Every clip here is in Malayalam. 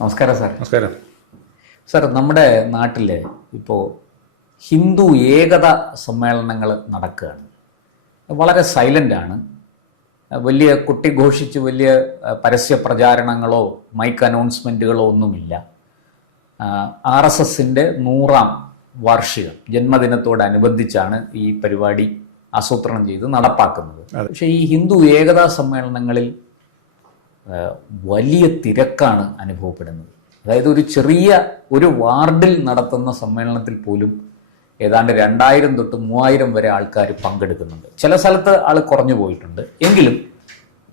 നമസ്കാരം സാർ. നമസ്കാരം സാർ, നമ്മുടെ നാട്ടിൽ ഇപ്പോൾ ഹിന്ദു ഏകത സമ്മേളനങ്ങൾ നടക്കുകയാണ്. വളരെ സൈലൻ്റാണ്. വലിയ കൊട്ടിഘോഷിച്ച് വലിയ പരസ്യ പ്രചാരണങ്ങളോ മൈക്ക് അനൗൺസ്മെൻറ്റുകളോ ഒന്നുമില്ല. RSSൻ്റെ 100ാം വാർഷികം ജന്മദിനത്തോടനുബന്ധിച്ചാണ് ഈ പരിപാടി ആസൂത്രണം ചെയ്ത് നടപ്പാക്കുന്നത്. പക്ഷേ ഈ ഹിന്ദു ഏകതാ സമ്മേളനങ്ങളിൽ വലിയ തിരക്കാണ് അനുഭവപ്പെടുന്നത്. അതായത് ഒരു വാർഡിൽ നടത്തുന്ന സമ്മേളനത്തിൽ പോലും ഏതാണ്ട് 2000 തൊട്ട് 3000 വരെ ആൾക്കാർ പങ്കെടുക്കുന്നുണ്ട്. ചില സ്ഥലത്ത് ആൾ കുറഞ്ഞു പോയിട്ടുണ്ട്, എങ്കിലും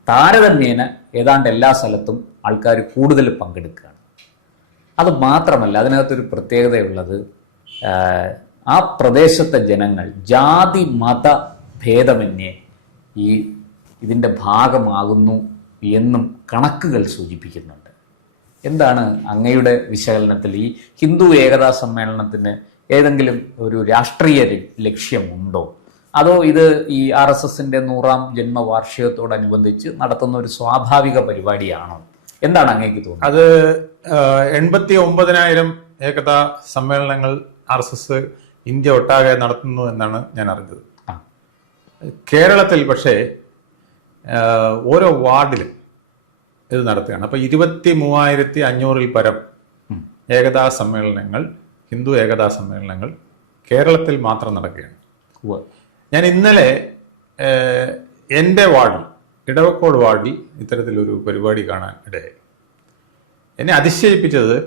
താരതമ്യേന ഏതാണ്ട് എല്ലാ സ്ഥലത്തും ആൾക്കാർ കൂടുതൽ പങ്കെടുക്കുകയാണ്. അത് മാത്രമല്ല, അതിനകത്തൊരു പ്രത്യേകതയുള്ളത്, ആ പ്രദേശത്തെ ജനങ്ങൾ ജാതി മത ഭേദമന്യേ ഇതിൻ്റെ ഭാഗമാകുന്നു എന്നും കണക്കുകൾ സൂചിപ്പിക്കുന്നുണ്ട്. എന്താണ് അങ്ങയുടെ വിശകലനത്തിൽ ഈ ഹിന്ദു ഏകതാ സമ്മേളനത്തിന് ഏതെങ്കിലും ഒരു രാഷ്ട്രീയ ലക്ഷ്യമുണ്ടോ, അതോ ഇത് ഈ RSSൻ്റെ 100ാം ജന്മവാർഷികത്തോടനുബന്ധിച്ച് നടത്തുന്ന ഒരു സ്വാഭാവിക പരിപാടിയാണോ? എന്താണ് അങ്ങേക്ക് തോന്നുന്നത്? അത് 89,000 ഏകതാ സമ്മേളനങ്ങൾ RSS ഇന്ത്യ ഒട്ടാകെ നടത്തുന്നു എന്നാണ് ഞാൻ അറിഞ്ഞത്. കേരളത്തിൽ പക്ഷേ ഓരോ വാർഡിലും ഇത് നടത്തുകയാണ്. അപ്പോൾ 23,500-ൽ പരം ഏകതാ സമ്മേളനങ്ങൾ, ഹിന്ദു ഏകതാ സമ്മേളനങ്ങൾ കേരളത്തിൽ മാത്രം നടക്കുകയാണ്. ഞാൻ ഇന്നലെ എൻ്റെ വാർഡിൽ, ഇടവക്കോട് വാർഡിൽ ഇത്തരത്തിലൊരു പരിപാടി കാണാൻ ഇടയായി. എന്നെ അതിശയിപ്പിച്ചത്,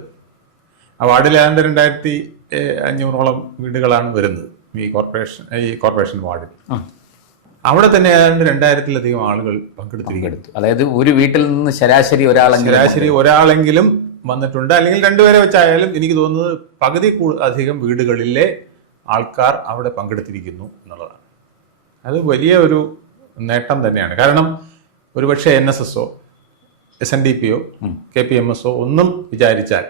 ആ വാർഡിൽ ഏതാണ്ട് 2,500ഓളം വീടുകളാണ് വരുന്നത് ഈ കോർപ്പറേഷൻ വാർഡിൽ. അവിടെ തന്നെ ഏതാണ്ട് 2000-ലധികം ആളുകൾ പങ്കെടുത്തു. അതായത് ഒരു വീട്ടിൽ നിന്ന് ശരാശരി ഒരാളെങ്കിലും വന്നിട്ടുണ്ട്, അല്ലെങ്കിൽ 2 പേരെ വെച്ചായാലും. എനിക്ക് തോന്നുന്നത് പകുതി അധികം വീടുകളിലെ ആൾക്കാർ അവിടെ പങ്കെടുത്തിരിക്കുന്നു എന്നുള്ളതാണ്. അത് വലിയ ഒരു നേട്ടം തന്നെയാണ്. കാരണം ഒരുപക്ഷെ NSSO, SNDPയോ KPMSO ഒന്നും വിചാരിച്ചാൽ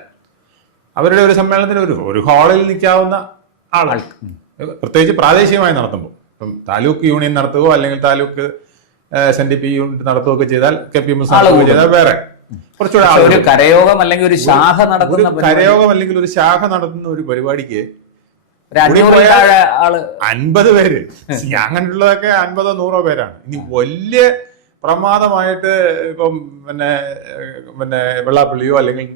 അവരുടെ ഒരു സമ്മേളനത്തിന് ഒരു ഹാളിൽ നിൽക്കാവുന്ന ആളുകൾ, പ്രത്യേകിച്ച് പ്രാദേശികമായി നടത്തുമ്പോൾ, ഇപ്പം താലൂക്ക് യൂണിയൻ നടത്തുകയോ അല്ലെങ്കിൽ താലൂക്ക് SNDP യൂണിറ്റ് നടത്തുകയൊക്കെ ചെയ്താൽ, KPMS ചെയ്താൽ വേറെ കുറച്ചുകൂടെ ഒരു കരയോഗം അല്ലെങ്കിൽ ഒരു ശാഖ നടത്തുന്ന ഒരു പരിപാടിക്ക് 50 പേര്, അങ്ങനെയുള്ളതൊക്കെ 50-100 പേരാണ്. ഇനി വലിയ പ്രമാദമായിട്ട് ഇപ്പം പിന്നെ വെള്ളാപ്പള്ളിയോ അല്ലെങ്കിൽ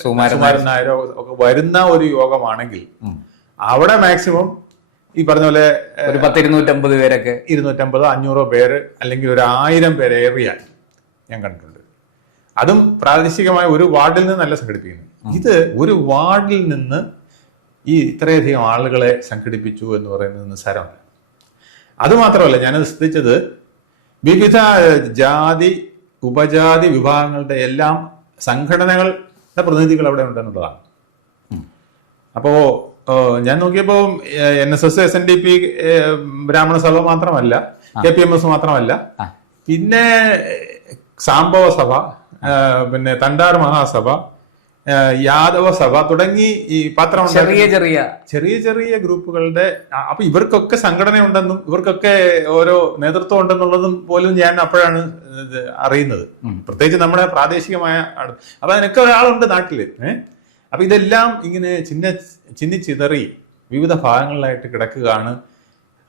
സുകുമാരൻ നായരോ ഒക്കെ വരുന്ന ഒരു യോഗമാണെങ്കിൽ അവിടെ മാക്സിമം ഈ പറഞ്ഞ പോലെ ഒരു 250 പേരൊക്കെ, 250-500 പേര് അല്ലെങ്കിൽ 1000 പേര് ഏറിയാൽ ഞാൻ കണ്ടിട്ടുണ്ട്. അതും പ്രാദേശികമായ ഒരു വാർഡിൽ നിന്നല്ല സംഘടിപ്പിക്കുന്നത്. ഇത് ഒരു വാർഡിൽ നിന്ന് ഈ ഇത്രയധികം ആളുകളെ സംഘടിപ്പിച്ചു എന്ന് പറയുന്നത് നിസ്സാരമല്ല. അതുമാത്രമല്ല, ഞാനത് ശ്രദ്ധിച്ചത്, വിവിധ ജാതി ഉപജാതി വിഭാഗങ്ങളുടെ എല്ലാം സംഘടനകളുടെ പ്രതിനിധികൾ അവിടെ ഉണ്ടെന്നുള്ളതാണ്. അപ്പോ ഞാൻ നോക്കിയപ്പോ NSS, SNDP, ബ്രാഹ്മണ സഭ മാത്രമല്ല, KPMS മാത്രമല്ല, പിന്നെ സാംബവ സഭ, പിന്നെ തണ്ടാർ മഹാസഭ, യാദവ സഭ തുടങ്ങി ഈ പത്രം ചെറിയ ചെറിയ ഗ്രൂപ്പുകളുടെ. അപ്പൊ ഇവർക്കൊക്കെ സംഘടന ഉണ്ടെന്നും ഇവർക്കൊക്കെ ഓരോ നേതൃത്വം ഉണ്ടെന്നുള്ളതും പോലും ഞാൻ അപ്പോഴാണ് അറിയുന്നത്. പ്രത്യേകിച്ച് നമ്മുടെ പ്രാദേശികമായ. അപ്പൊ അതിനൊക്കെ ഒരാളുണ്ട് നാട്ടില്. അപ്പൊ ഇതെല്ലാം ഇങ്ങനെ ചിന്നിച്ചിതറി വിവിധ ഭാഗങ്ങളിലായിട്ട് കിടക്കുകയാണ്.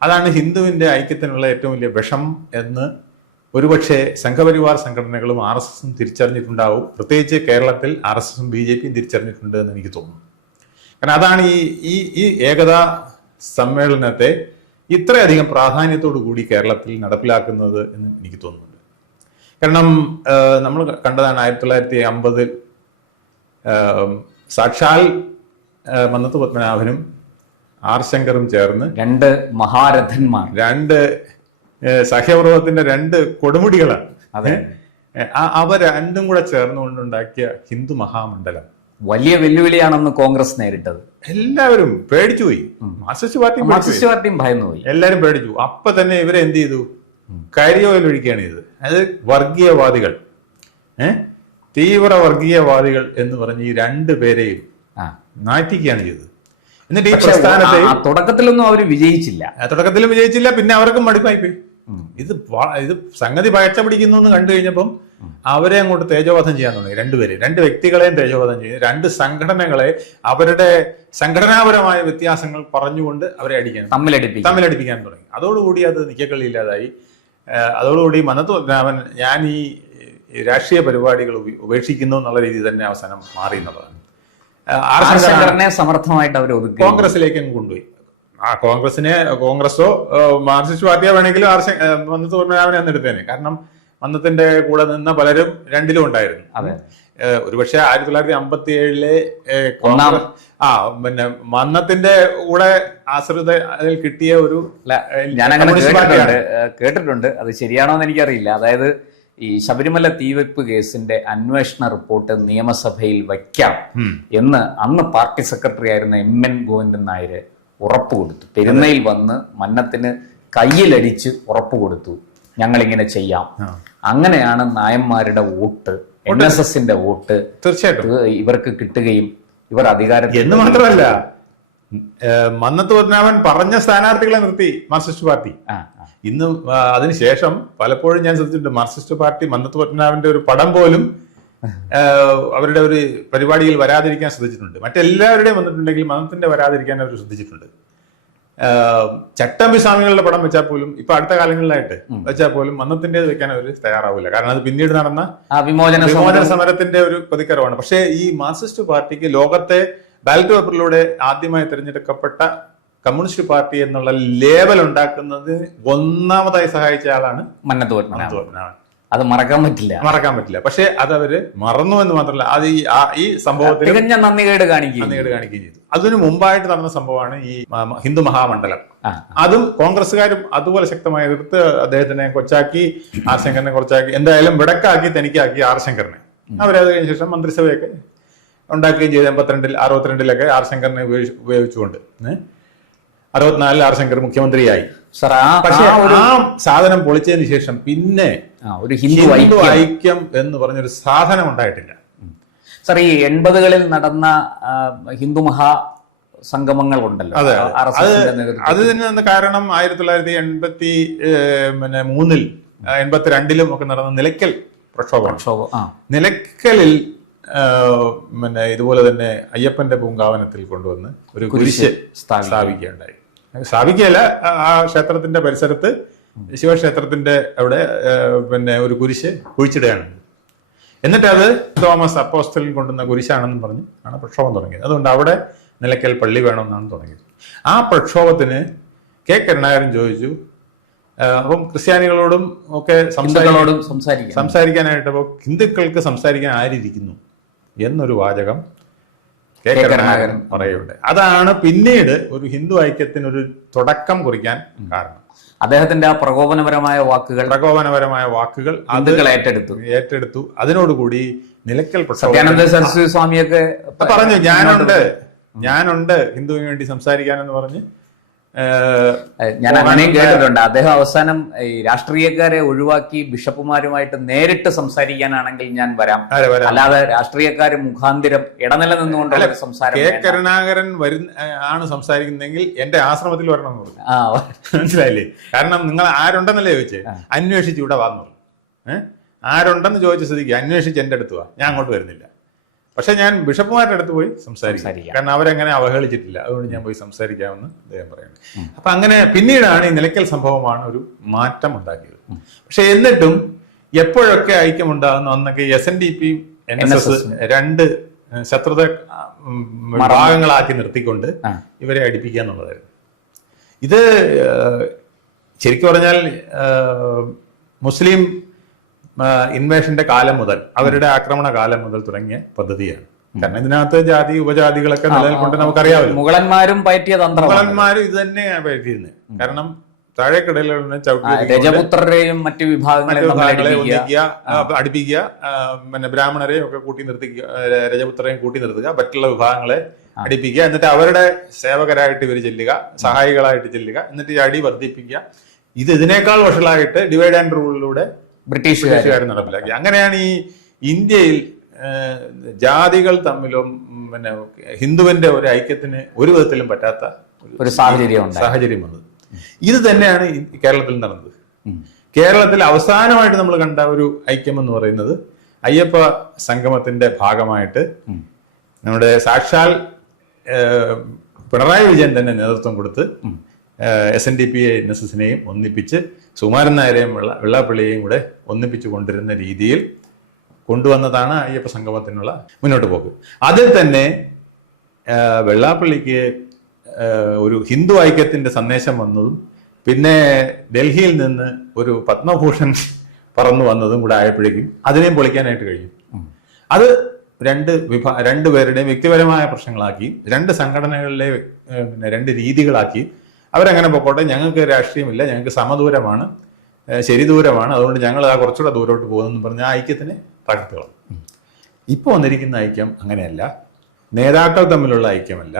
അതാണ് ഹിന്ദുവിന്റെ ഐക്യത്തിനുള്ള ഏറ്റവും വലിയ വിഷം എന്ന് ഒരുപക്ഷെ സംഘപരിവാർ സംഘടനകളും RSSും തിരിച്ചറിഞ്ഞിട്ടുണ്ടാവും. പ്രത്യേകിച്ച് കേരളത്തിൽ RSSും BJPയും തിരിച്ചറിഞ്ഞിട്ടുണ്ട് എന്ന് എനിക്ക് തോന്നുന്നു. കാരണം അതാണ് ഈ ഏകതാ സമ്മേളനത്തെ ഇത്രയധികം പ്രാധാന്യത്തോടു കൂടി കേരളത്തിൽ നടപ്പിലാക്കുന്നത് എന്ന് എനിക്ക് തോന്നുന്നുണ്ട്. കാരണം നമ്മൾ കണ്ടതാണ് 1950-ൽ സാക്ഷാൽ മന്നത്ത് പത്മനാഭനും R ശങ്കറും ചേർന്ന്, 2 മഹാരഥന്മാർ, 2 സഹ്യപർവ്വത്തിന്റെ 2 കൊടുമുടികളാണ്. അവർ രണ്ടും കൂടെ ചേർന്നുകൊണ്ടുണ്ടാക്കിയ ഹിന്ദു മഹാമണ്ഡലം വലിയ വെല്ലുവിളിയാണെന്ന് കോൺഗ്രസ് നേരിട്ടത്. എല്ലാവരും പേടിച്ചുപോയി. മാർക്സിസ്റ്റ് പാർട്ടിയും ഭയന്നുപോയി. എല്ലാവരും പേടിച്ചു. അപ്പൊ തന്നെ ഇവരെ എന്ത് ചെയ്തു? കരിയോയിൽ ഒഴിക്കുകയാണ് ചെയ്തത്. അത് വർഗീയവാദികൾ, തീവ്ര വർഗീയവാദികൾ എന്ന് പറഞ്ഞ് ഈ 2 പേരെയും നാറ്റിക്കുകയാണ് ചെയ്തത്. എന്നിട്ട് ഈ പ്രസ്ഥാനത്തെ തുടക്കത്തിലൊന്നും അവർ വിജയിച്ചില്ല. പിന്നെ അവർക്കും മടുപ്പായി പോയി. ഇത് സംഗതി പഴച്ച പിടിക്കുന്നു എന്ന് കണ്ടു കഴിഞ്ഞപ്പം അവരെ അങ്ങോട്ട് തേജോവധം ചെയ്യാൻ തുടങ്ങി. രണ്ട് വ്യക്തികളെയും തേജോവധം ചെയ്തു, രണ്ട് സംഘടനകളെ അവരുടെ സംഘടനാപരമായ വ്യത്യാസങ്ങൾ പറഞ്ഞുകൊണ്ട് അവരെ തമ്മിലടിപ്പിക്കാൻ തുടങ്ങി. അതോടുകൂടി അത് നിക്കക്കളിയില്ലാതായി. അതോടുകൂടി മന്നത്ത് പത്മനാഭൻ ഞാൻ ഈ രാഷ്ട്രീയ പരിപാടികൾ ഉപേക്ഷിക്കുന്നു എന്നുള്ള രീതി തന്നെ അവസാനം മാറി എന്നുള്ളതാണ്. സമർത്ഥമായിട്ട് അവർ കോൺഗ്രസിലേക്ക് അങ്ങ് കൊണ്ടുപോയി. കോൺഗ്രസോ മാർക്സിസ്റ്റ് പാർട്ടിയോ വേണമെങ്കിലും മന്നത്ത് പത്മനാഭനെ അന്ന് എടുത്തേനെ. കാരണം മന്നത്തിന്റെ കൂടെ നിന്ന പലരും രണ്ടിലും ഉണ്ടായിരുന്നു. ഒരുപക്ഷെ 1957 പിന്നെ മന്നത്തിന്റെ കൂടെ ആശ്രിത അതിൽ കിട്ടിയ ഒരു ഞാനങ്ങനെ കേട്ടിട്ടുണ്ട്. അത് ശരിയാണോ എന്ന് എനിക്കറിയില്ല. അതായത് ഈ ശബരിമല തീവെപ്പ് കേസിന്റെ അന്വേഷണ റിപ്പോർട്ട് നിയമസഭയിൽ വയ്ക്കാം എന്ന് അന്ന് പാർട്ടി സെക്രട്ടറി ആയിരുന്ന MN ഗോവിന്ദൻ നായർ ഉറപ്പ് കൊടുത്തു. പെരുന്നയിൽ വന്ന് മന്നത്തിന് കയ്യിലടിച്ച് ഉറപ്പ് കൊടുത്തു, ഞങ്ങളിങ്ങനെ ചെയ്യാം. അങ്ങനെയാണ് നായന്മാരുടെ വോട്ട്, NSSന്റെ വോട്ട് തീർച്ചയായിട്ടും ഇവർക്ക് കിട്ടുകയും ഇവർ അധികാരത്തിൽ എന്ന് മാത്രമല്ല മന്നത്ത് പത്മനാഭൻ പറഞ്ഞ സ്ഥാനാർത്ഥികളെ നിർത്തി മാർക്സിസ്റ്റ് പാർട്ടി. ഇന്ന് അതിനുശേഷം പലപ്പോഴും ഞാൻ ശ്രദ്ധിച്ചിട്ടുണ്ട്, മാർക്സിസ്റ്റ് പാർട്ടി മന്നത്ത് പത്മനാഭന്റെ ഒരു പടം പോലും അവരുടെ ഒരു പരിപാടിയിൽ വരാതിരിക്കാൻ ശ്രദ്ധിച്ചിട്ടുണ്ട്. മറ്റെല്ലാവരുടെയും വന്നിട്ടുണ്ടെങ്കിൽ മന്നത്തിന്റെ വരാതിരിക്കാൻ അവർ ശ്രദ്ധിച്ചിട്ടുണ്ട്. ചട്ടമ്പി സ്വാമികളുടെ പടം വെച്ചാൽ പോലും ഇപ്പൊ അടുത്ത കാലങ്ങളിലായിട്ട് വെച്ചാൽ പോലും മന്നത്തിൻ്റെത് വെക്കാൻ അവർ തയ്യാറാവില്ല. കാരണം അത് പിന്നീട് നടന്ന വിമോചന സമരത്തിന്റെ ഒരു പ്രതികരമാണ്. പക്ഷേ ഈ മാർക്സിസ്റ്റ് പാർട്ടിക്ക് ലോകത്തെ ബാലറ്റ് പേപ്പറിലൂടെ ആദ്യമായി തിരഞ്ഞെടുക്കപ്പെട്ട കമ്മ്യൂണിസ്റ്റ് പാർട്ടി എന്നുള്ള ലേബൽ ഉണ്ടാക്കുന്നത് ഒന്നാമതായി സഹായിച്ച ആളാണ് മന്നത്ത് പത്മനാഭൻ. അത് മറക്കാൻ പറ്റില്ല. പക്ഷെ അതവര് മറന്നു എന്ന് മാത്രമല്ല, അത് ഈ സംഭവത്തിൽ നന്ദികേട് കാണിക്കുകയും ചെയ്തു. അതിനു മുമ്പായിട്ട് നടന്ന സംഭവമാണ് ഈ ഹിന്ദു മഹാമണ്ഡലം. അതും കോൺഗ്രസ്സുകാരും അതുപോലെ ശക്തമായി എതിർത്ത് അദ്ദേഹത്തിനെ കൊച്ചാക്കി, ആർ ശങ്കറിനെ കുറച്ചാക്കി, എന്തായാലും വിടക്കാക്കി തനിക്കാക്കി ആർ ശങ്കറിനെ. അവരത് കഴിഞ്ഞ ശേഷം മന്ത്രിസഭയൊക്കെ ഉണ്ടാക്കുകയും ചെയ്തു. 62-63 ആർ ശങ്കറിനെ ഉപയോഗിച്ചുകൊണ്ട് 64 ആർ ശങ്കർ മുഖ്യമന്ത്രിയായി. പക്ഷെ ആ സാധനം പൊളിച്ചതിന് ശേഷം പിന്നെ ഒരു ഹിന്ദു ഐക്യം എന്ന് പറഞ്ഞൊരു സാധനം ഉണ്ടായിട്ടില്ല. സാർ, ഈ 80കളിൽ നടന്ന ഹിന്ദു മഹാ സംഗമങ്ങൾ ഉണ്ടല്ലോ, അതിന് കാരണം 1983-ൽ 82-ലും ഒക്കെ നടന്ന നിലയ്ക്കൽ പ്രക്ഷോഭം. നിലയ്ക്കലിൽ ഇതുപോലെ തന്നെ അയ്യപ്പന്റെ പൂങ്കാവനത്തിൽ കൊണ്ടുവന്ന് ഒരു കുരിശ് സ്ഥാപിക്കുകയുണ്ടായി. സ്ഥാപിക്കുകയല്ല, ആ ക്ഷേത്രത്തിന്റെ പരിസരത്ത് ശിവക്ഷേത്രത്തിന്റെ അവിടെ ഒരു കുരിശ് കുഴിച്ചിടുകയാണ്. എന്നിട്ട് അത് തോമസ് അപ്പോസ്റ്റലിൽ കൊണ്ടുവന്ന കുരിശാണെന്ന് പറഞ്ഞ് ആണ് പ്രക്ഷോഭം തുടങ്ങിയത്. അതുകൊണ്ട് അവിടെ നിലയ്ക്കൽ പള്ളി വേണമെന്നാണ് തുടങ്ങിയത്. ആ പ്രക്ഷോഭത്തിന് കെ കരുണാകരൻ ചോദിച്ചു, അപ്പം ക്രിസ്ത്യാനികളോടും ഒക്കെ സംസാരിക്കാനായിട്ട്, അപ്പോൾ ഹിന്ദുക്കൾക്ക് സംസാരിക്കാൻ ആരിയിരിക്കുന്നു എന്നൊരു വാചകം കെ കരുണാകരൻ പറയുന്നുണ്ട്. അതാണ് പിന്നീട് ഒരു ഹിന്ദു ഐക്യത്തിനൊരു തുടക്കം കുറിക്കാൻ കാരണം. അദ്ദേഹത്തിന്റെ ആ പ്രകോപനപരമായ വാക്കുകൾ ഏറ്റെടുത്തു. അതിനോടുകൂടി നിലയ്ക്കൽ സത്യാനന്ദ സരസ്വതി സ്വാമിയൊക്കെ പറഞ്ഞു, ഞാനുണ്ട് ഹിന്ദുവിന് വേണ്ടി സംസാരിക്കാനെന്ന് പറഞ്ഞ്. ഞാൻ അങ്ങനെയും കേട്ടിട്ടുണ്ട്. അദ്ദേഹം അവസാനം ഈ രാഷ്ട്രീയക്കാരെ ഒഴിവാക്കി ബിഷപ്പുമാരുമായിട്ട് നേരിട്ട് സംസാരിക്കാനാണെങ്കിൽ ഞാൻ വരാം, അല്ലാതെ രാഷ്ട്രീയക്കാര് മുഖാന്തിരം ഇടനില നിന്നുകൊണ്ടുള്ള സംസാരം. കെ കരുണാകരൻ ആണ് സംസാരിക്കുന്നെങ്കിൽ എന്റെ ആശ്രമത്തിൽ വരണം എന്ന് പറഞ്ഞു. മനസ്സിലായില്ലേ? കാരണം നിങ്ങൾ ആരുണ്ടെന്നല്ലേ ചോദിച്ചേ, അന്വേഷിച്ച് ഇവിടെ വന്നു. ആരുണ്ടെന്ന് ചോദിച്ച സ്ഥിതിക്ക് അന്വേഷിച്ച് എന്റെ അടുത്ത് വാ, ഞാൻ അങ്ങോട്ട് വരുന്നില്ല. പക്ഷെ ഞാൻ ബിഷപ്പുമാരുടെ അടുത്ത് പോയി സംസാരിക്കാം, കാരണം അവരെങ്ങനെ അവഹേളിച്ചിട്ടില്ല, അതുകൊണ്ട് ഞാൻ പോയി സംസാരിക്കാമെന്ന് അദ്ദേഹം പറയുന്നത്. അപ്പൊ അങ്ങനെ പിന്നീടാണ് ഈ നിലയ്ക്കൽ സംഭവമാണ് ഒരു മാറ്റം ഉണ്ടാക്കിയത്. പക്ഷെ എന്നിട്ടും എപ്പോഴൊക്കെ ഐക്യമുണ്ടാകുന്നു അന്നൊക്കെ SNDP NSS രണ്ട് ശത്രുത ഭാഗങ്ങളാക്കി നിർത്തിക്കൊണ്ട് ഇവരെ അടിപ്പിക്കുക എന്നുള്ളതായിരുന്നു. ഇത് ശരിക്കും പറഞ്ഞാൽ മുസ്ലിം ഇൻവേഷന്റെ കാലം മുതൽ, അവരുടെ ആക്രമണ കാലം മുതൽ തുടങ്ങിയ പദ്ധതിയാണ്. കാരണം ഇതിനകത്ത് ജാതി ഉപജാതികളൊക്കെ നിലനിൽക്കൊണ്ട് നമുക്കറിയാമല്ലോ. മുഗളന്മാരും ഇത് തന്നെയാണ് പയറ്റിയിരുന്നത്. കാരണം താഴേക്കിടയിലുള്ള രജപുത്രരെയും മറ്റു വിഭാഗങ്ങളെ അടുപ്പിക്കുക, ബ്രാഹ്മണരെയും ഒക്കെ കൂട്ടി നിർത്തിക്കുക, രജപുത്രരെയും കൂട്ടി നിർത്തുക, മറ്റുള്ള വിഭാഗങ്ങളെ അടിപ്പിക്കുക, എന്നിട്ട് അവരുടെ സേവകരായിട്ട് ഇവർ ചെല്ലുക, സഹായികളായിട്ട് ചെല്ലുക, എന്നിട്ട് ഈ അടി വർദ്ധിപ്പിക്കുക. ഇതിനേക്കാൾ വഷളായിട്ട് ഡിവൈഡ് ആൻഡ് റൂളിലൂടെ ബ്രിട്ടീഷുകാർ നടപ്പിലാക്കി. അങ്ങനെയാണ് ഈ ഇന്ത്യയിൽ ജാതികൾ തമ്മിലും ഹിന്ദുവിന്റെ ഒരു ഐക്യത്തിന് ഒരു വിധത്തിലും പറ്റാത്ത ഒരു സാഹചര്യം വന്നത്. ഇത് തന്നെയാണ് കേരളത്തിൽ നടന്നത്. കേരളത്തിൽ അവസാനമായിട്ട് നമ്മൾ കണ്ട ഒരു ഐക്യം എന്ന് പറയുന്നത് അയ്യപ്പ സംഗമത്തിന്റെ ഭാഗമായിട്ട് നമ്മുടെ സാക്ഷാൽ പിണറായി വിജയൻ തന്നെ നേതൃത്വം കൊടുത്ത് SNDP NSSനെയും ഒന്നിപ്പിച്ച് സുകുമാരൻ നായരെയും വെള്ളാപ്പള്ളിയെയും കൂടെ ഒന്നിപ്പിച്ചു കൊണ്ടിരുന്ന രീതിയിൽ കൊണ്ടുവന്നതാണ് അയ്യപ്പ സംഗമത്തിനുള്ള മുന്നോട്ട് പോക്ക്. അതിൽ തന്നെ വെള്ളാപ്പള്ളിക്ക് ഒരു ഹിന്ദു ഐക്യത്തിന്റെ സന്ദേശം വന്നതും പിന്നെ ഡൽഹിയിൽ നിന്ന് ഒരു പത്മഭൂഷൺ പറന്നു വന്നതും കൂടെ ആയപ്പോഴേക്കും അതിനെയും പൊളിക്കാനായിട്ട് കഴിയും. അത് രണ്ടുപേരുടെയും വ്യക്തിപരമായ പ്രശ്നങ്ങളാക്കി, രണ്ട് സംഘടനകളിലെ പിന്നെ രണ്ട് രീതികളാക്കി അവരങ്ങനെ പൊക്കോട്ടെ, ഞങ്ങൾക്ക് രാഷ്ട്രീയമില്ല, ഞങ്ങൾക്ക് സമദൂരമാണ്, ശരിദൂരമാണ്, അതുകൊണ്ട് ഞങ്ങൾ ആ കുറച്ചുകൂടെ ദൂരോട്ട് പോകുമെന്ന് പറഞ്ഞ ആ ഐക്യത്തിനെ തകർത്തുകളും. ഇപ്പോൾ വന്നിരിക്കുന്ന ഐക്യം അങ്ങനെയല്ല. നേതാക്കൾ തമ്മിലുള്ള ഐക്യമല്ല,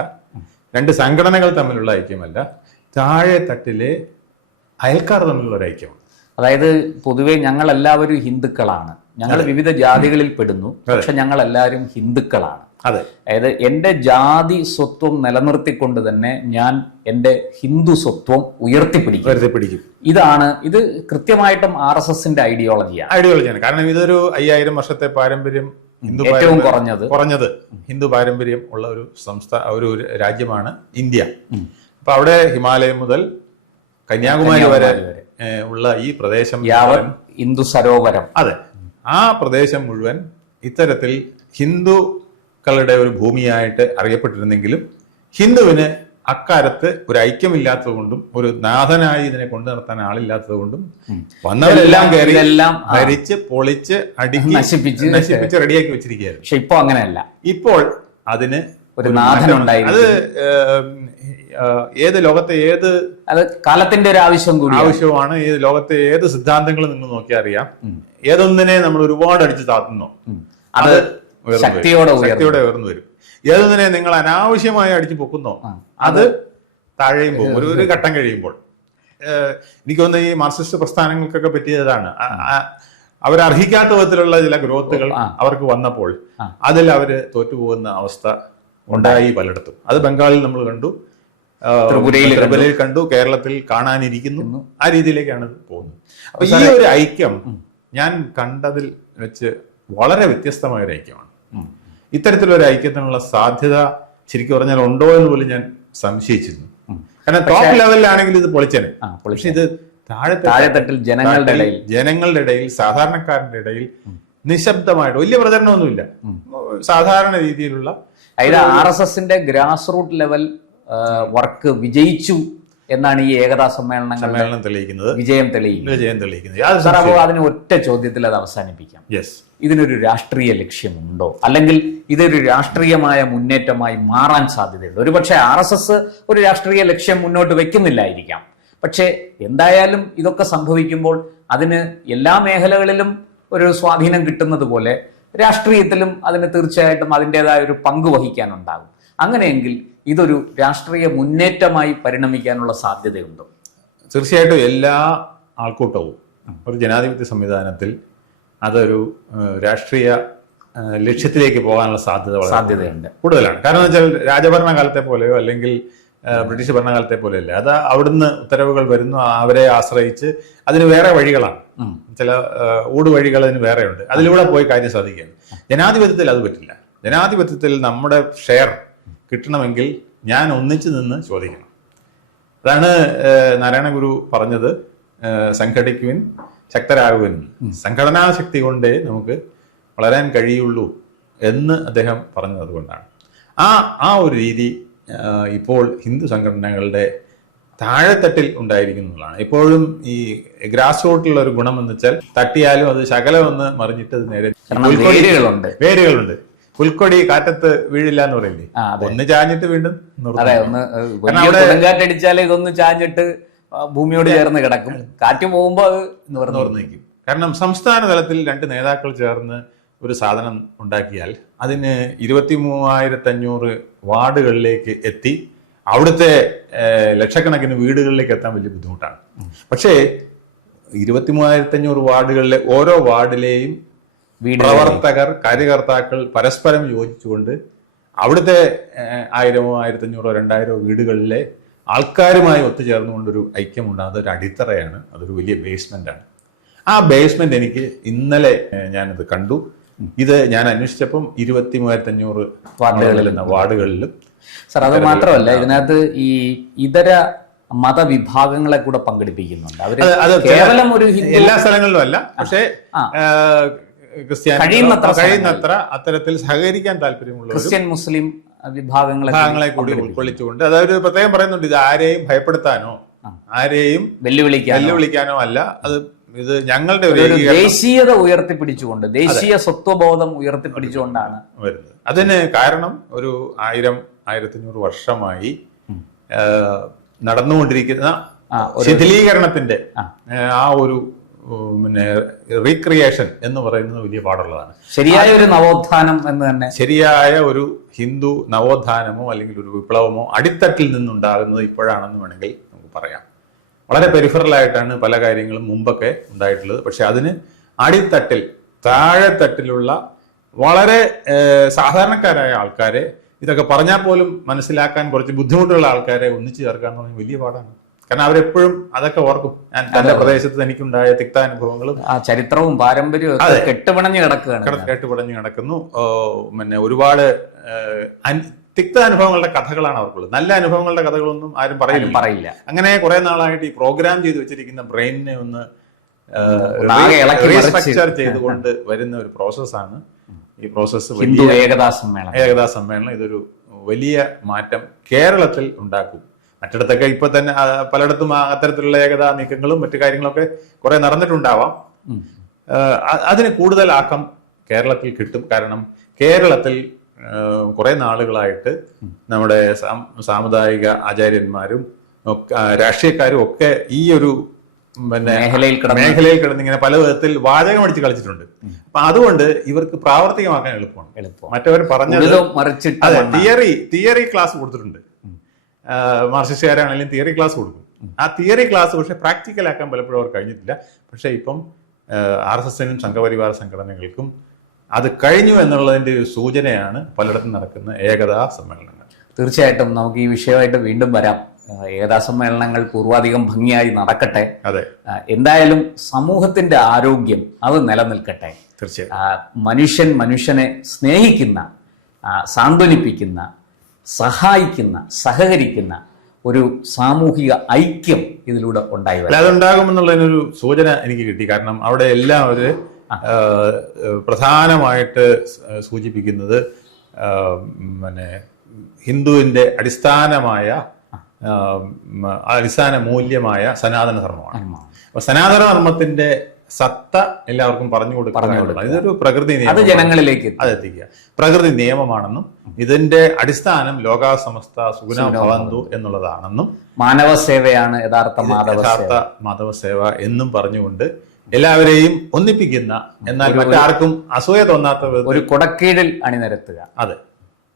രണ്ട് സംഘടനകൾ തമ്മിലുള്ള ഐക്യമല്ല, താഴെ തട്ടിലെ അയൽക്കാർ തമ്മിലുള്ള ഒരു ഐക്യമാണ്. അതായത് പൊതുവെ ഞങ്ങൾ എല്ലാവരും ഹിന്ദുക്കളാണ്, ഞങ്ങൾ വിവിധ ജാതികളിൽ പെടുന്നു, പക്ഷെ ഞങ്ങൾ എല്ലാവരും ഹിന്ദുക്കളാണ്. അതെ, അതായത് എൻ്റെ ജാതി സ്വത്വം നിലനിർത്തിക്കൊണ്ട് തന്നെ ഞാൻ എൻ്റെ ഹിന്ദു സ്വത്വം ഉയർത്തിപ്പിടിക്കും. ഇത് കൃത്യമായിട്ടും RSSന്റെ ഐഡിയോളജിയാണ്. കാരണം ഇതൊരു 5000 വർഷത്തെ പാരമ്പര്യം, ഏറ്റവും കുറഞ്ഞത് ഹിന്ദു പാരമ്പര്യം ഉള്ള ഒരു ഒരു രാജ്യമാണ് ഇന്ത്യ. അപ്പൊ അവിടെ ഹിമാലയം മുതൽ കന്യാകുമാരി വരെ ഉള്ള ഈ പ്രദേശം ഹിന്ദു സരോവരം, അതെ, ആ പ്രദേശം മുഴുവൻ ഇത്തരത്തിൽ ഹിന്ദുക്കളുടെ ഒരു ഭൂമിയായിട്ട് അറിയപ്പെട്ടിരുന്നെങ്കിലും ഹിന്ദുവിന് അക്കാലത്ത് ഒരു ഐക്യമില്ലാത്തത് കൊണ്ടും ഒരു നാഥനായി ഇതിനെ കൊണ്ടു നിർത്താൻ ആളില്ലാത്തത് കൊണ്ടും വന്നവരെല്ലാം കയറി ഭരിച്ച് പൊളിച്ച് അടുക്കി നശിപ്പിച്ച് റെഡിയാക്കി വെച്ചിരിക്കുകയായിരുന്നു. പക്ഷെ ഇപ്പൊ അങ്ങനെയല്ല. ഇപ്പോൾ അതിന് ഒരു നാഥനുണ്ടായി. അത് ഏത് ലോകത്തെ അത് കാലത്തിന്റെ ഒരു ആവശ്യമാണ്. ഏത് ലോകത്തെ ഏത് സിദ്ധാന്തങ്ങൾ നിങ്ങൾ നോക്കിയാൽ അറിയാം. ഏതൊന്നിനെ നമ്മൾ ഒരുപാട് അടിച്ചു താത്തുന്നോ അത് ശക്തിയോടെ ഉയർന്നു വരും. ഏതൊന്നിനെ നിങ്ങൾ അനാവശ്യമായി അടിച്ചു പൊക്കുന്നോ അത് താഴെയും പോകും ഒരു ഘട്ടം കഴിയുമ്പോൾ. എനിക്ക് തോന്നുന്നു ഈ മാർക്സിസ്റ്റ് പ്രസ്ഥാനങ്ങൾക്കൊക്കെ പറ്റിയതാണ്. അവരർഹിക്കാത്ത വിധത്തിലുള്ള ചില ഗ്രോത്തുകൾ അവർക്ക് വന്നപ്പോൾ അതിൽ അവര് തോറ്റുപോകുന്ന അവസ്ഥ ഉണ്ടായി പലയിടത്തും. അത് ബംഗാളിൽ നമ്മൾ കണ്ടു, ത്രിപുരയിൽ കണ്ടു, കേരളത്തിൽ കാണാനിരിക്കുന്നു. ആ രീതിയിലേക്കാണ് പോകുന്നത്. അപ്പൊ ഈ ഒരു ഐക്യം ഞാൻ കണ്ടതിൽ വെച്ച് വളരെ വ്യത്യസ്തമായ ഒരു ഐക്യമാണ്. ഇത്തരത്തിലൊരു ഐക്യത്തിനുള്ള സാധ്യത ശരിക്കും പറഞ്ഞാൽ ഉണ്ടോ എന്ന് പോലും ഞാൻ സംശയിച്ചിരുന്നു. കാരണം ടോപ്പ് ലെവലിലാണെങ്കിൽ ഇത് പൊളിച്ചനെ. പക്ഷെ ഇത് താഴെത്തട്ടിൽ ജനങ്ങളുടെ ഇടയിൽ സാധാരണക്കാരുടെ ഇടയിൽ നിശബ്ദമായിട്ട് വലിയ പ്രചരണമൊന്നുമില്ല, സാധാരണ രീതിയിലുള്ള RSSന്റെ ഗ്രാസ് റൂട്ട് ലെവൽ വർക്ക് വിജയിച്ചു എന്നാണ് ഈ ഏകതാ സമ്മേളനം തെളിയിക്കുന്നത്, വിജയം തെളിയിക്കുന്നത്. അപ്പോൾ അതിന് ഒറ്റ ചോദ്യത്തിൽ അത് അവസാനിപ്പിക്കാം. ഇതിനൊരു രാഷ്ട്രീയ ലക്ഷ്യമുണ്ടോ, അല്ലെങ്കിൽ ഇതൊരു രാഷ്ട്രീയമായ മുന്നേറ്റമായി മാറാൻ സാധ്യതയുണ്ട്? ഒരുപക്ഷെ RSS ഒരു രാഷ്ട്രീയ ലക്ഷ്യം മുന്നോട്ട് വെക്കുന്നില്ലായിരിക്കാം. പക്ഷെ എന്തായാലും ഇതൊക്കെ സംഭവിക്കുമ്പോൾ അതിന് എല്ലാ മേഖലകളിലും ഒരു സ്വാധീനം കിട്ടുന്നത് പോലെ രാഷ്ട്രീയത്തിലും അതിന് തീർച്ചയായിട്ടും അതിൻ്റെതായ ഒരു പങ്ക് വഹിക്കാനുണ്ടാകും. അങ്ങനെയെങ്കിൽ ഇതൊരു രാഷ്ട്രീയ മുന്നേറ്റമായി പരിണമിക്കാനുള്ള സാധ്യതയുണ്ടോ? തീർച്ചയായിട്ടും എല്ലാ ആൾക്കൂട്ടവും ഒരു ജനാധിപത്യ സംവിധാനത്തിൽ അതൊരു രാഷ്ട്രീയ ലക്ഷ്യത്തിലേക്ക് പോകാനുള്ള സാധ്യതയുണ്ട്, കൂടുതലാണ്. കാരണം എന്ന് വെച്ചാൽ രാജഭരണകാലത്തെ പോലെയോ അല്ലെങ്കിൽ ബ്രിട്ടീഷ് ഭരണകാലത്തെ പോലെയല്ല. അത് അവിടുന്ന് ഉത്തരവുകൾ വരുന്നു, അവരെ ആശ്രയിച്ച് അതിന് വേറെ വഴികളാണ്, ചില ഊടുവഴികൾ അതിന് വേറെയുണ്ട്, അതിലൂടെ പോയി കാര്യം സാധിക്കുകയാണ്. ജനാധിപത്യത്തിൽ അത് പറ്റില്ല. ജനാധിപത്യത്തിൽ നമ്മുടെ ഷെയർ കിട്ടണമെങ്കിൽ ഞാൻ ഒന്നിച്ചു നിന്ന് ചോദിക്കണം. അതാണ് നാരായണ ഗുരു പറഞ്ഞത്, സംഘടിക്കുവിൻ ശക്തരാകുവിൻ, സംഘടനാ ശക്തി കൊണ്ടേ നമുക്ക് വളരാൻ കഴിയുള്ളൂ എന്ന് അദ്ദേഹം പറഞ്ഞത് അതുകൊണ്ടാണ്. ആ ഒരു രീതി ഇപ്പോൾ ഹിന്ദു സംഘടനകളുടെ താഴെത്തട്ടിൽ ഉണ്ടായിരിക്കുന്നതാണ്. ഇപ്പോഴും ഈ ഗ്രാസ് റൂട്ടിലുള്ള ഒരു ഗുണം എന്ന് വെച്ചാൽ തട്ടിയാലും അത് ശകലം ഒന്ന് മറിഞ്ഞിട്ട് നേരെ വേരുകളുണ്ട്. പുൽക്കൊടി കാറ്റത്ത് വീഴില്ല എന്ന് പറയില്ലേ, ഒന്ന് ചാഞ്ഞിട്ട് വീണ്ടും കാറ്റടിച്ചാലേ ഇതൊന്ന് ചാഞ്ഞിട്ട് ഭൂമിയോട് ചേർന്ന് കിടക്കും, കാറ്റ് പോകുമ്പോൾ അത് നിവർന്നു നിൽക്കും. കാരണം സംസ്ഥാന തലത്തിൽ രണ്ട് നേതാക്കൾ ചേർന്ന് ഒരു സാധനം ഉണ്ടാക്കിയാൽ അതിന് 23,500 വാർഡുകളിലേക്ക് എത്തി അവിടുത്തെ ലക്ഷക്കണക്കിന് വീടുകളിലേക്ക് എത്താൻ വലിയ ബുദ്ധിമുട്ടാണ്. പക്ഷേ 23,500 വാർഡുകളിലെ ഓരോ വാർഡിലെയും പ്രവർത്തകർ, കാര്യകർത്താക്കൾ പരസ്പരം യോജിച്ചുകൊണ്ട് അവിടുത്തെ 1000, 1500, 2000 വീടുകളിലെ ആൾക്കാരുമായി ഒത്തുചേർന്നുകൊണ്ടൊരു ഐക്യമുണ്ട്. അതൊരു അടിത്തറയാണ്, അതൊരു വലിയ ബേസ്മെന്റാണ്. ആ ബേസ്മെന്റ് എനിക്ക് ഇന്നലെ ഞാനത് കണ്ടു. ഇത് ഞാൻ അന്വേഷിച്ചപ്പം 23,500 വാർഡുകളിലും. സാർ, അത് മാത്രമല്ല, ഇതിനകത്ത് ഈ ഇതര മതവിഭാഗങ്ങളെ കൂടെ പങ്കെടുപ്പിക്കുന്നുണ്ട്. അവര് കേവലം ഒരു എല്ലാ സ്ഥലങ്ങളിലും അല്ല, പക്ഷേ കഴിയുന്നത്ര അത്തരത്തിൽ സഹകരിക്കാൻ താല്പര്യമുള്ള ക്രിസ്ത്യൻ മുസ്ലിം വിഭാഗങ്ങളെ കൂടി ഉൾക്കൊള്ളിച്ചുകൊണ്ട്, അതൊരു പ്രത്യേകം പറയുന്നുണ്ട്, ഇത് ആരെയും ഭയപ്പെടുത്താനോ ആരെയും വെല്ലുവിളിക്കാനോ അല്ല. ഇത് ഞങ്ങളുടെ ഒരു ദേശീയത ഉയർത്തിപ്പിടിച്ചുകൊണ്ട്, ദേശീയ സ്വത്വബോധം ഉയർത്തിപ്പിടിച്ചുകൊണ്ടാണ് വരുന്നത്. അതിന് കാരണം ഒരു 1000-1500 വർഷമായി നടന്നുകൊണ്ടിരിക്കുന്ന ശിഥിലീകരണത്തിന്റെ ആ ഒരു പിന്നെ റീക്രിയേഷൻ എന്ന് പറയുന്നത് വലിയ പാടുള്ളതാണ്. ശരിയായ ഒരു നവോത്ഥാനം എന്ന് തന്നെ, ശരിയായ ഒരു ഹിന്ദു നവോത്ഥാനമോ അല്ലെങ്കിൽ ഒരു വിപ്ലവമോ അടിത്തട്ടിൽ നിന്നുണ്ടാകുന്നത് ഇപ്പോഴാണെന്ന് വേണമെങ്കിൽ നമുക്ക് പറയാം. വളരെ പെരിഫറലായിട്ടാണ് പല കാര്യങ്ങളും മുമ്പൊക്കെ ഉണ്ടായിട്ടുള്ളത്. പക്ഷെ അതിന് അടിത്തട്ടിൽ, താഴെത്തട്ടിലുള്ള വളരെ സാധാരണക്കാരായ ആൾക്കാരെ, ഇതൊക്കെ പറഞ്ഞാൽ പോലും മനസ്സിലാക്കാൻ കുറച്ച് ബുദ്ധിമുട്ടുള്ള ആൾക്കാരെ ഒന്നിച്ചു ചേർക്കുക എന്ന് പറഞ്ഞാൽ വലിയ പാടാണ്. കാരണം അവരെപ്പോഴും അതൊക്കെ ഓർക്കും. ഞാൻ എന്റെ പ്രദേശത്ത് എനിക്കുണ്ടായ തിക്താനുഭവങ്ങളും ചരിത്രവും പാരമ്പര്യവും കെട്ടുപിണഞ്ഞു കിടക്കുന്നു. പിന്നെ ഒരുപാട് തിക്താനുഭവങ്ങളുടെ കഥകളാണ് അവർക്കുള്ളത്. നല്ല അനുഭവങ്ങളുടെ കഥകളൊന്നും ആരും പറയില്ല. അങ്ങനെ കുറെ നാളായിട്ട് ഈ പ്രോഗ്രാം ചെയ്ത് വെച്ചിരിക്കുന്ന ബ്രെയിനിനെ ഒന്ന് റീസ്ട്രക്ചർ ചെയ്തുകൊണ്ട് വരുന്ന ഒരു പ്രോസസ്സാണ് ഈ പ്രോസസ്സ്. ഏകതാ സമ്മേളനം ഇതൊരു വലിയ മാറ്റം കേരളത്തിൽ ഉണ്ടാക്കും. മറ്റിടത്തൊക്കെ ഇപ്പൊ തന്നെ പലയിടത്തും അത്തരത്തിലുള്ള ഏകതാ നീക്കങ്ങളും മറ്റു കാര്യങ്ങളൊക്കെ കുറെ നടന്നിട്ടുണ്ടാവാം. അതിന് കൂടുതൽ ആക്കം കേരളത്തിൽ കിട്ടും. കാരണം കേരളത്തിൽ കുറെ നാളുകളായിട്ട് നമ്മുടെ സാമുദായിക ആചാര്യന്മാരും രാഷ്ട്രീയക്കാരും ഒക്കെ ഈ ഒരു പിന്നെ മേഖലയിൽ കിടന്ന് ഇങ്ങനെ പല വിധത്തിൽ വാചകം അടിച്ച് കളിച്ചിട്ടുണ്ട്. അപ്പൊ അതുകൊണ്ട് ഇവർക്ക് പ്രാവർത്തികമാക്കാൻ എളുപ്പമാണ്. മറ്റവർ പറഞ്ഞത് അതെ, തിയറി ക്ലാസ് കൊടുത്തിട്ടുണ്ട്. മാർക്സിസ്റ്റുകാരാണെങ്കിലും തിയറി ക്ലാസ് കൊടുക്കും. ആ തിയറി ക്ലാസ് പക്ഷെ പ്രാക്ടിക്കൽ ആക്കാൻ പലപ്പോഴും അവർ കഴിഞ്ഞിട്ടില്ല. പക്ഷെ ഇപ്പം RSSനും സംഘപരിവാർ സംഘടനകൾക്കും അത് കഴിഞ്ഞു എന്നുള്ളതിന്റെ ഒരു സൂചനയാണ് പലയിടത്തും നടക്കുന്ന ഏകതാ സമ്മേളനങ്ങൾ. തീർച്ചയായിട്ടും നമുക്ക് ഈ വിഷയമായിട്ട് വീണ്ടും വരാം. ഏകതാ സമ്മേളനങ്ങൾ പൂർവാധികം ഭംഗിയായി നടക്കട്ടെ. അതെ, എന്തായാലും സമൂഹത്തിന്റെ ആരോഗ്യം അത് നിലനിൽക്കട്ടെ. തീർച്ചയായും മനുഷ്യനെ സ്നേഹിക്കുന്ന, സാന്ത്വനിപ്പിക്കുന്ന, സഹായിക്കുന്ന, സഹകരിക്കുന്ന ഒരു സാമൂഹിക ഐക്യം ഇതിലൂടെ അതുണ്ടാകുമെന്നുള്ളതിനൊരു സൂചന എനിക്ക് കിട്ടി. കാരണം അവിടെ എല്ലാം ഒരു പ്രധാനമായിട്ട് സൂചിപ്പിക്കുന്നത് പിന്നെ ഹിന്ദുവിന്റെ അടിസ്ഥാന മൂല്യമായ സനാതന ധർമ്മമാണ്. അപ്പൊ സനാതന ധർമ്മത്തിന്റെ സത്ത എല്ലാവർക്കും പറഞ്ഞു കൊടുക്കുക. ഇതൊരു പ്രകൃതി നിയമം, ജനങ്ങളിലേക്ക് അതെത്തിക്കുക. പ്രകൃതി നിയമമാണെന്നും ഇതിന്റെ അടിസ്ഥാനം ലോകാ സമസ്ത സുഖിനോ ഭവന്തു എന്നുള്ളതാണെന്നും മാനവസേവയാണ് യഥാർത്ഥ മാധവസേവ എന്നും പറഞ്ഞുകൊണ്ട് എല്ലാവരെയും ഒന്നിപ്പിക്കുന്ന, എന്നാൽ മറ്റാർക്കും അസൂയ തോന്നാത്ത ഒരു കൊടക്കീഴിൽ അണിനിരത്തുക. അതെ,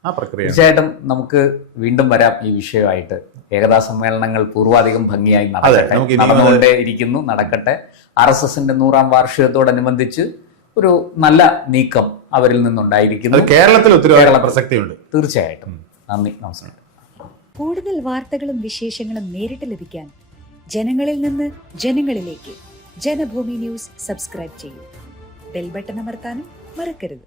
ആ പ്രക്രിയ. തീർച്ചയായിട്ടും നമുക്ക് വീണ്ടും വരാം ഈ വിഷയമായിട്ട്. ഏകതാ സമ്മേളനങ്ങൾ പൂർവാധികം ഭംഗിയായി നടന്നുകൊണ്ടേ ഇരിക്കുന്നു, നടക്കട്ടെ. RSSന്റെ 100ാം വാർഷികത്തോടനുബന്ധിച്ച് ഒരു നല്ല നീക്കം അവരിൽ നിന്നുണ്ടായിരിക്കുന്നു. കേരളത്തിൽ ഒത്തിരി പ്രസക്തിയുണ്ട്. തീർച്ചയായിട്ടും. നന്ദി, നമസ്കാരം. കൂടുതൽ വാർത്തകളും വിശേഷങ്ങളും നേരിട്ട് ലഭിക്കാൻ ജനങ്ങളിൽ നിന്ന് ജനങ്ങളിലേക്ക് ജനഭൂമി ന്യൂസ് സബ്സ്ക്രൈബ് ചെയ്യൂ. ബെൽ ബട്ടൺ അമർത്താനും മറക്കരുത്.